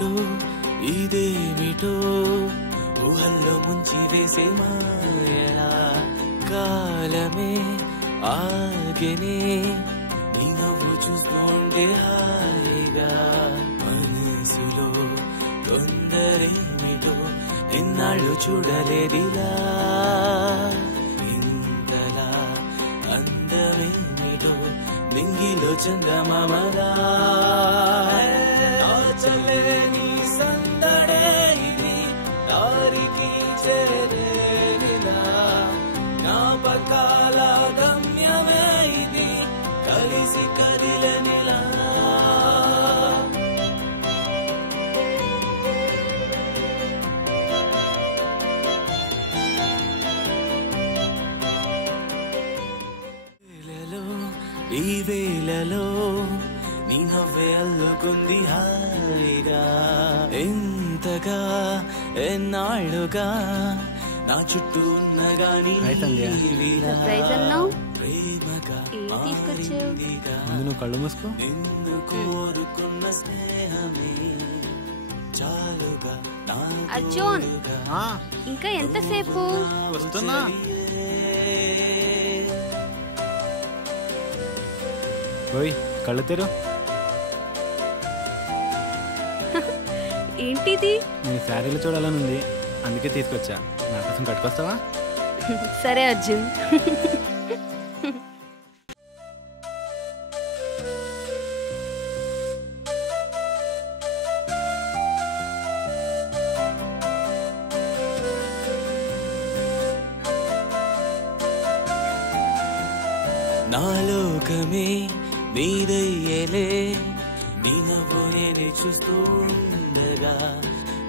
ఏమిటో ఇదేమిటో ఊహల్లో ముంచి వేసే మాయా కాలమే ఆగనే నీ నవ్వు చూస్తుండే హాయిగా మనసులో తొందరేమిటో ఎన్నాళ్ళు చూడలేదిలా ఇంతలా అందమేమిటో నింగిలో చందమామలా చలేని సందడే ఇది దారికి చేరేనిలా జ్ఞాపకాల గమ్యమే ఇది కలిసి కదిలనిలా ఈ వేళలో నీ నవ్వే అల్లుకుంది హాయిగా ఎంతగా ఎన్నాళ్ళుగా నా చుట్టూ ఉన్న గాని ప్రేమగా నువ్వు కళ్ళు మూసుకో నిన్ను కోరుకున్న స్నేహమే చాలుగా అర్జున్ ఇంకా ఎంతసేపు వస్తున్నా ఓయ్ కళ్ళు తెరు ఏంటిది నేను శారీలు చూడాలని ఉంది అందుకే తీసుకొచ్చా నా కోసం కట్టుకొస్తావా సరే అర్జున్ నా లోకమే నీదయ్యేలే నీ నవ్వు నేనే చూస్తుండగా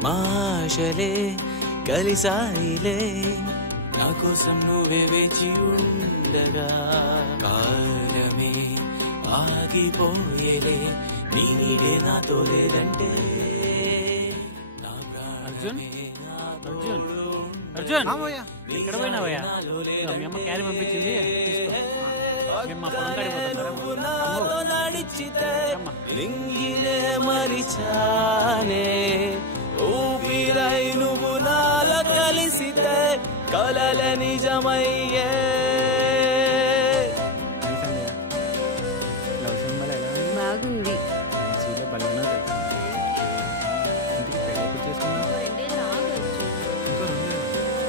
మాషలే కలిసాయిలే నా కోసం నువ్వే వేచి ఉండగా కాలమే ఆగిపోయేలే నీ నీడే నాతో లేదంటే అర్జున్ అర్జున్ ఇక్కడ పోయినావయ్యా మీ అమ్మ క్యారీ పంపించింది నడిచితే లింగినే మరిచానే ఊపిరై నువ్వు నాల కలిసితే కలల నిజమయ్యే బాగుంది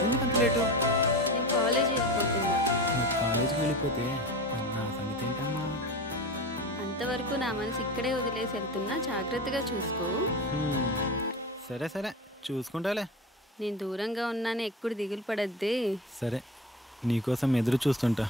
ఎందుకంత లేటు నేను కాలేజ్ వెళ్ళిపోతున్నా కాలేజ్కి వెళ్ళిపోతే నా సంగతి ఏంటమ్మా అంతవరకు నా మనసు ఇక్కడే వదిలేసి వెళ్తున్నా జాగ్రత్తగా చూసుకో సరే సరే చూసుకుంటాలే నేను దూరంగా ఉన్నాను ఎప్పుడు దిగులు పడద్దే సరే నీకోసం ఎదురు చూస్తుంటా